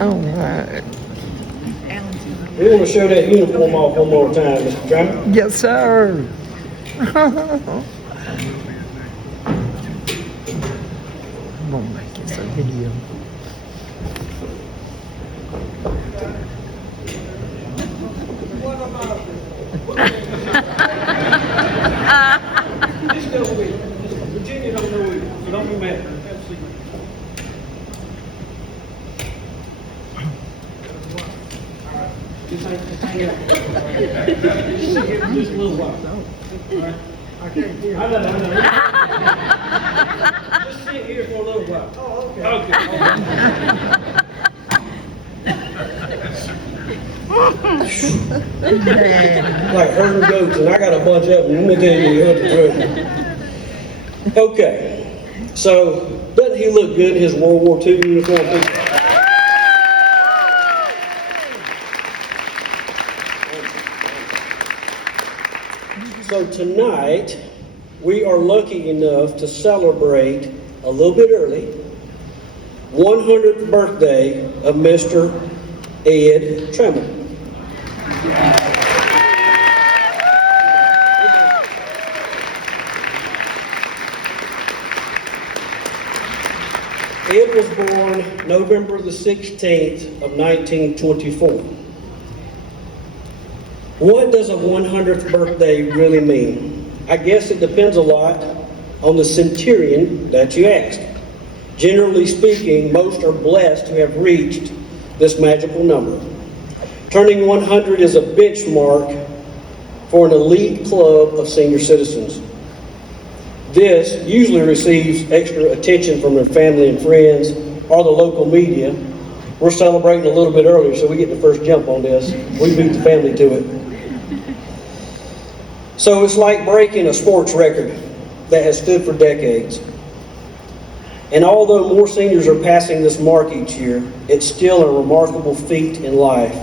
All right. We want to show that uniform off one more time, Mr. Trammel. Yes, sir. I'm gonna make this a video. This don't win. Virginia don't know it, so don't be mad. Have a seat. Just hang out. Just a little while. All right. I can't hear. I know. Just sit here for a little while. Oh, okay. Like herding goats, and I got a bunch of them. Let me tell you, okay, so doesn't he look good in his World War II uniform? So tonight, we are lucky enough to celebrate a little bit early, 100th birthday of Mr. Ed Trammel. Ed was born November the 16th of 1924. What does a 100th birthday really mean? I guess it depends a lot on the centurion that you ask. Generally speaking, most are blessed to have reached this magical number. Turning 100 is a benchmark for an elite club of senior citizens. This usually receives extra attention from their family and friends or the local media. We're celebrating a little bit earlier, so we get the first jump on this. We beat the family to it. So it's like breaking a sports record that has stood for decades. And although more seniors are passing this mark each year, it's still a remarkable feat in life.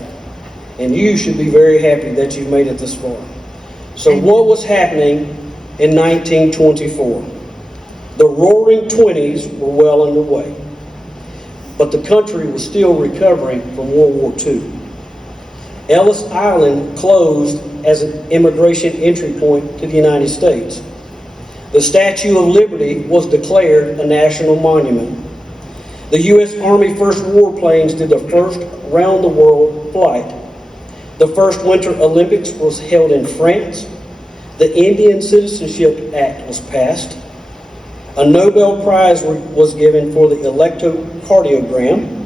And you should be very happy that you've made it this far. So what was happening in 1924? The Roaring Twenties were well underway, but the country was still recovering from World War II. Ellis Island closed as an immigration entry point to the United States. The Statue of Liberty was declared a national monument. The U.S. Army First Warplanes did the first round-the-world flight. The first Winter Olympics was held in France. The Indian Citizenship Act was passed. A Nobel Prize was given for the electrocardiogram.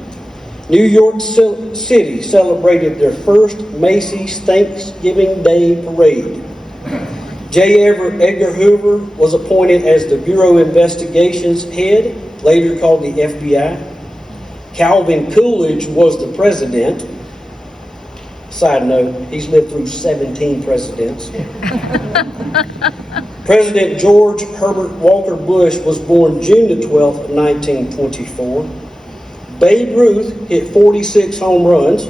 New York City celebrated their first Macy's Thanksgiving Day Parade. J. Edgar Hoover was appointed as the Bureau of Investigations head, later called the FBI. Calvin Coolidge was the president. Side note, he's lived through 17 presidents. President George Herbert Walker Bush was born June the 12th of 1924. Babe Ruth hit 46 home runs.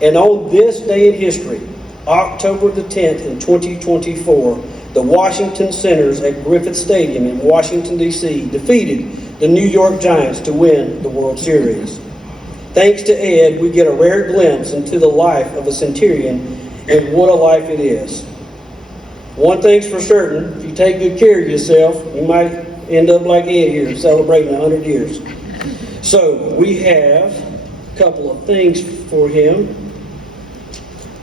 And on this day in history, October the 10th in 2024, the Washington Senators at Griffith Stadium in Washington, D.C. defeated the New York Giants to win the World Series. Thanks to Ed, we get a rare glimpse into the life of a centurion, and what a life it is. One thing's for certain, if you take good care of yourself, you might end up like Ed here, celebrating 100 years. So, we have a couple of things for him.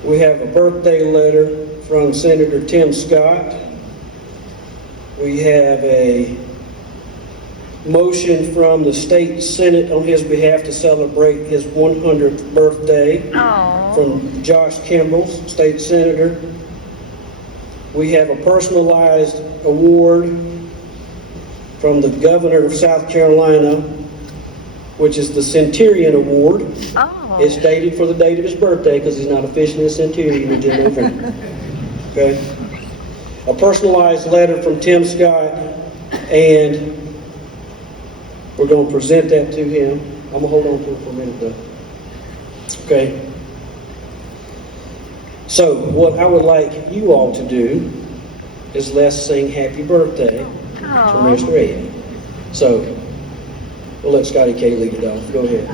We have a birthday letter from Senator Tim Scott. We have a motion from the state senate on his behalf to celebrate his 100th birthday. Aww. From Josh Kimball, state senator. We have a personalized award from the governor of South Carolina, which is the Centurion Award. Oh. It's dated for the date of his birthday because he's not officially a centurion until November. Okay? A personalized letter from Tim Scott, and we're going to present that to him. I'm going to hold on to it for a minute though. Okay? So, what I would like you all to do is let's sing happy birthday to Mr. Ed. So, we'll let Scotty K lead it off. Go ahead.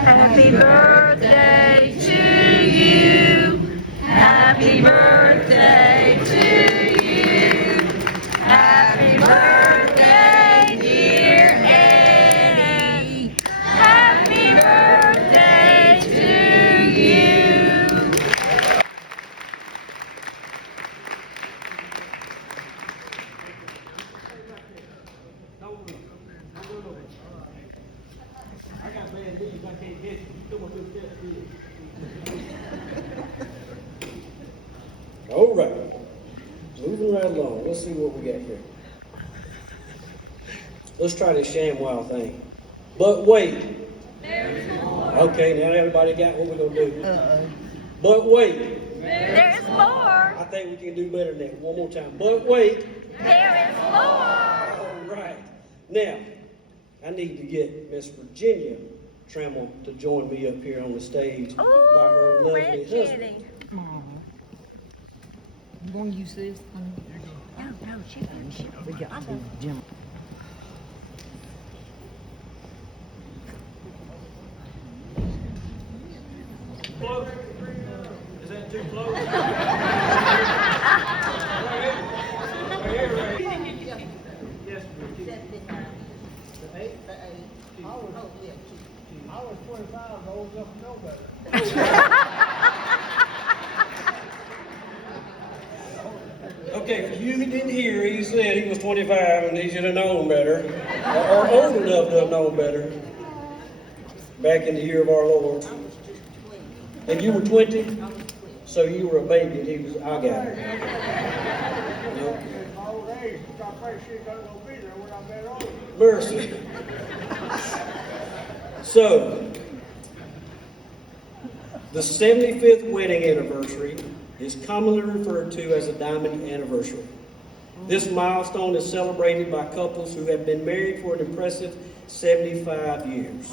Happy birthday to you. Happy birthday to you. Happy birthday, dear Eddie. Happy birthday to you. All right, moving right along. Let's see what we got here. Let's try this ShamWow thing. But wait. Okay, now everybody got what we're gonna do. But wait. There's more. I think we can do better than that. One more time. But wait. There is more. All right. Now, I need to get Miss Virginia Trammel to join me up here on the stage by her Ooh, lovely red husband. kitty. You want to use this? No, she can. We got to do Jim. Close. Is that too close? Yes, I was 25, old enough to know better. okay, for you who didn't hear, he said he was 25 and he should have known better, or old enough to have known better, back in the year of our Lord. And you were 20? So you were a baby and he was, I got it. No. In my old age, I afraid she ain't gonna be there when I'm that old. Mercy. So, the 75th wedding anniversary is commonly referred to as a diamond anniversary. This milestone is celebrated by couples who have been married for an impressive 75 years.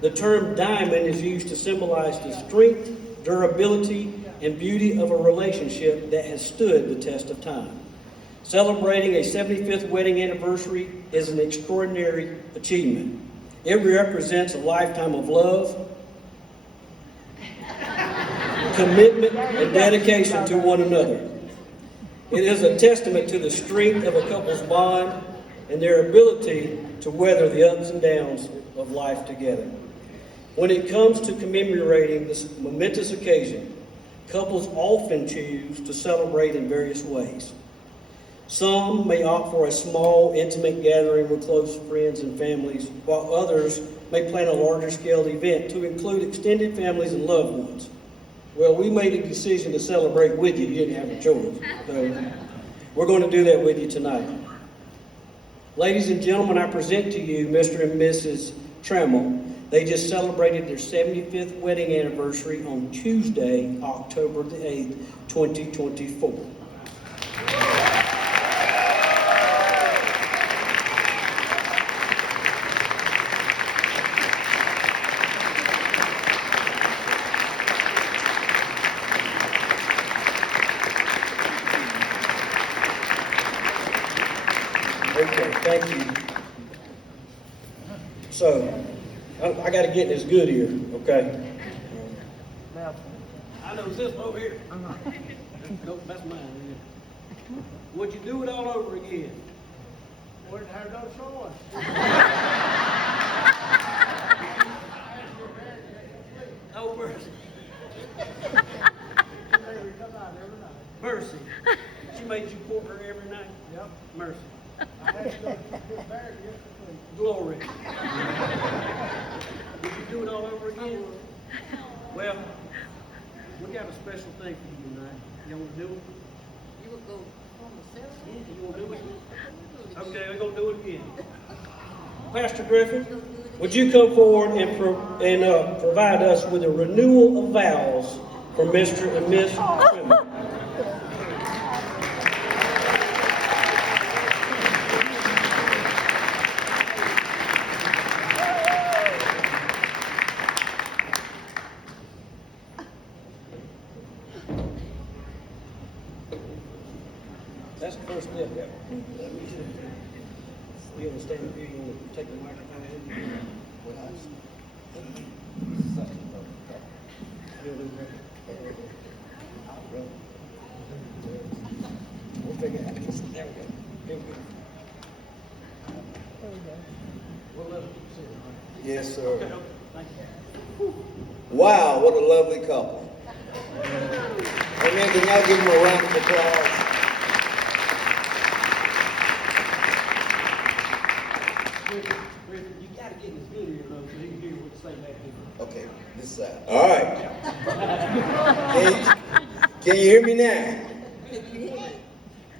The term diamond is used to symbolize the strength, durability, and beauty of a relationship that has stood the test of time. Celebrating a 75th wedding anniversary is an extraordinary achievement. It represents a lifetime of love, commitment, and dedication to one another. It is a testament to the strength of a couple's bond and their ability to weather the ups and downs of life together. When it comes to commemorating this momentous occasion, couples often choose to celebrate in various ways. Some may opt for a small, intimate gathering with close friends and families, while others may plan a larger scale event to include extended families and loved ones. Well, we made a decision to celebrate with you. You didn't have a choice. So we're going to do that with you tonight. Ladies and gentlemen, I present to you Mr. and Mrs. Trammel. They just celebrated their 75th wedding anniversary on Tuesday, October the 8th, 2024. Okay, thank you. So, I got to get this good here, okay? I know this over here. Nope, that's mine. Would you do it all over again? Wouldn't have no choice. Oh, mercy. Baby, come out every night. Mercy. She made you court her every night? Yep. Mercy. I had to go get married to get to sleep. Glory. Would you do it all over again? Well, we got a special thing for you tonight. You want to do it? You would go home to sell? Yeah, you want to do it? Okay, we're going to do it again. Pastor Griffin, would you come forward and provide us with a renewal of vows for Mr. and Miss Trammel? That's the first step. Yeah. You understand? You want to take the microphone in? We'll figure it out. There we go. Here we go. Yes, sir. Wow, what a lovely couple. Amen. Can y'all give them a round of applause? You gotta get this video though, so you can hear what you say back here. Okay, this side. All right. Can you hear me now? Can you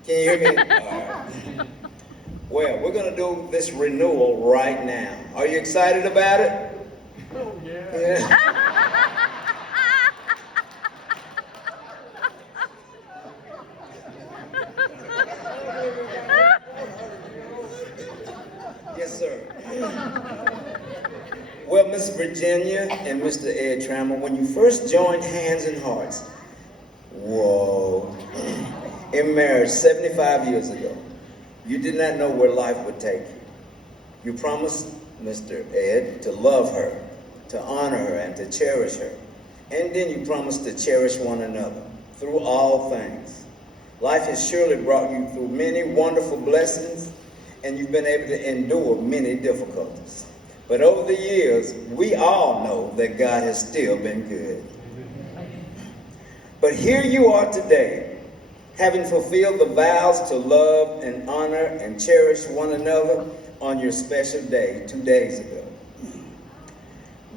hear me? All right. Well, we're going to do this renewal right now. Are you excited about it? Oh, yeah. Yeah. Yes, sir. Well, Miss Virginia and Mr. Ed Trammel, when you first joined hands and hearts, whoa, in marriage 75 years ago, you did not know where life would take you. You promised Mr. Ed to love her, to honor her, and to cherish her. And then you promised to cherish one another through all things. Life has surely brought you through many wonderful blessings, and you've been able to endure many difficulties. But over the years, we all know that God has still been good. But here you are today, having fulfilled the vows to love and honor and cherish one another on your special day 2 days ago.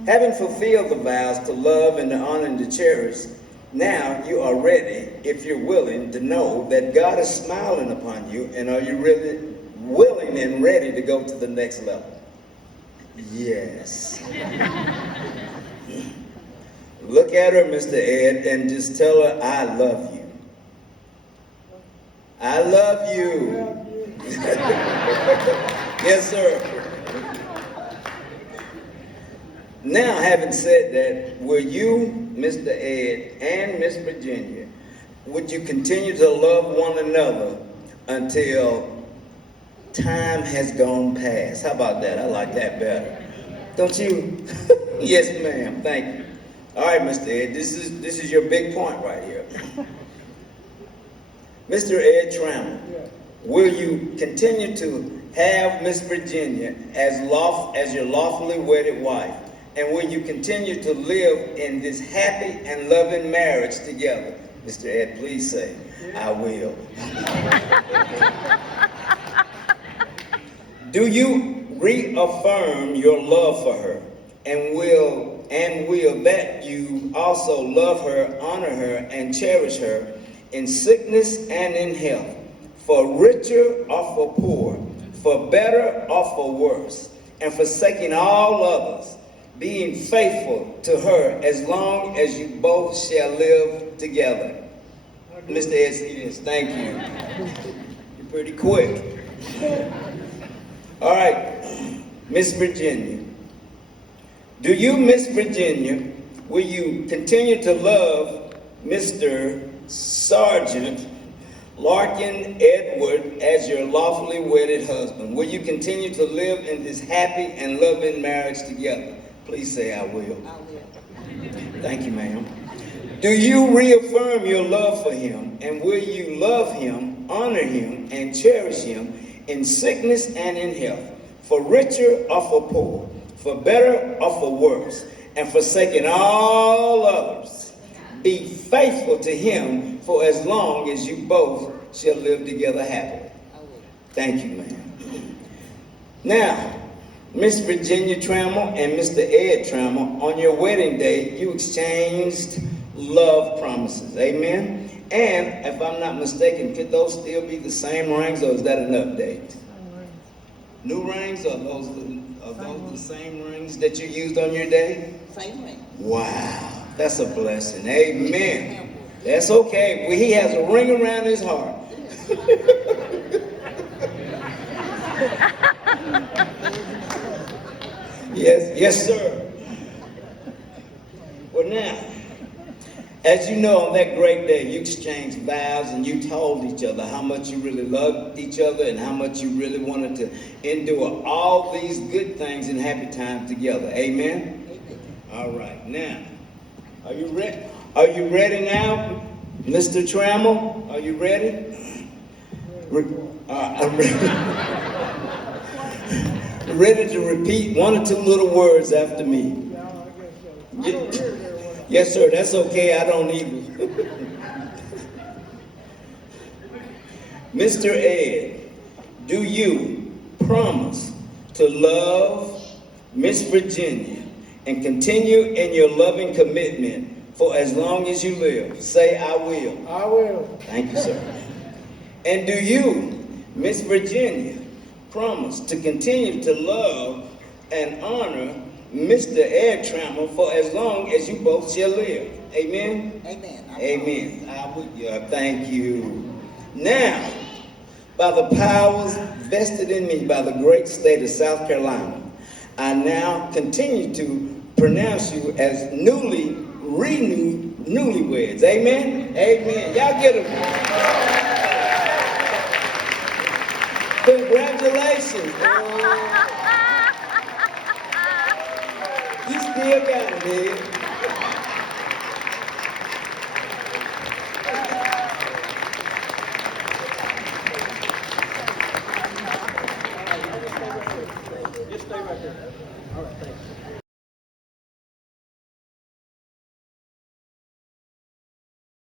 Having fulfilled the vows to love and to honor and to cherish, now you are ready, if you're willing, to know that God is smiling upon you, and are you really willing and ready to go to the next level? Yes. Look at her, Mr. Ed, and just tell her, I love you. I love you. Yes, sir. Now, having said that, will you, Mr. Ed, and Miss Virginia, would you continue to love one another until time has gone past? How about that? I like that better. Don't you? Yes, ma'am. Thank you. All right, Mr. Ed, this is your big point right here. Mr. Ed Trammel, will you continue to have Miss Virginia as your lawfully wedded wife? And will you continue to live in this happy and loving marriage together? Mr. Ed, please say, I will. Do you reaffirm your love for her? And will that you also love her, honor her, and cherish her in sickness and in health, for richer or for poor, for better or for worse, and forsaking all others, being faithful to her as long as you both shall live together? Mr. Ed Stevens, thank you. You're pretty quick. All right, Miss Virginia. Do you, Miss Virginia, will you continue to love Mr. Sergeant Larkin Edward as your lawfully wedded husband? Will you continue to live in this happy and loving marriage together? Please say, I will. I will. Thank you, ma'am. Do you reaffirm your love for him, and will you love him, honor him, and cherish him in sickness and in health, for richer or for poor, for better or for worse, and forsaking all others? Be faithful to him for as long as you both shall live together happily. I will. Thank you, ma'am. Now, Miss Virginia Trammel and Mr. Ed Trammel, on your wedding day, you exchanged love promises. Amen? And if I'm not mistaken, could those still be the same rings, or is that an update? New rings, or those the same rings that you used on your day? Same way. Wow, that's a blessing. Amen. That's okay. Well, he has a ring around his heart. Yes, sir. Well, now, as you know, on that great day, you exchanged vows and you told each other how much you really loved each other and how much you really wanted to endure all these good things and happy times together. Amen? All right. Now, are you ready? Are you ready now, Mr. Trammel? Are you ready? I'm ready. Ready to repeat one or two little words after me. Yeah, I guess so. I don't hear very well. Yes, sir. That's okay. I don't either. Mr. Ed, do you promise to love Miss Virginia and continue in your loving commitment for as long as you live? Say, I will. I will. Thank you, sir. And do you, Miss Virginia, promise to continue to love and honor Mr. Ed Trammel for as long as you both shall live? Amen? Amen. Amen. Thank you. Now, by the powers vested in me by the great state of South Carolina, I now continue to pronounce you as newly renewed newlyweds. Amen? Amen. Y'all get them. Congratulations. You still got it, man.